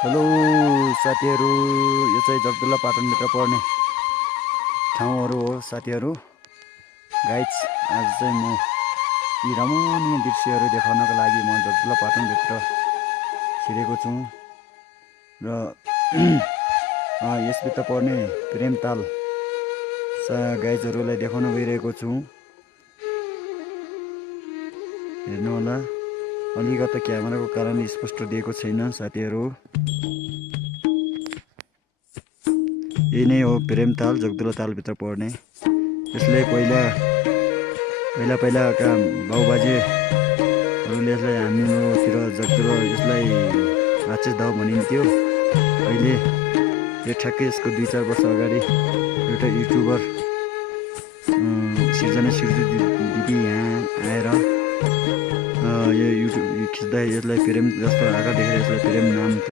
Hello साथीहरू, यो चाहिँ जगदुल्ला पाटनभित्र पर्ने ठाउँहरू हो साथीहरू। गाइज, आज चाहिँ म यी रमणीय दृश्यहरू देखाउनको लागि म जगदुल्ला पाटनभित्र छिरेको छु र यसभित्र पर्ने प्रेमताल गाइजहरूलाई देखाउन गइरहेको छु। हेर्नुहोला, अलिकता क्यामेराको कारण स्पष्ट दिएको छैन साथीहरू। यही नै हो प्रेमताल, जगदुल्ला तालभित्र पर्ने। यसलाई पहिलाका बाउबाजेहरूले यसलाई हाम्रोतिर जगदुल्ला यसलाई राक्षस दाउ भनिन्थ्यो। अहिले यो ठ्याक्कै यसको 2-4 वर्ष अगाडि एउटा युट्युबर सिर्जना सिर्जु दिदी यहाँ आएर यो युट्युब खिच्दा यसलाई प्रेम जस्तो आकार देखेर यसलाई प्रेम नाम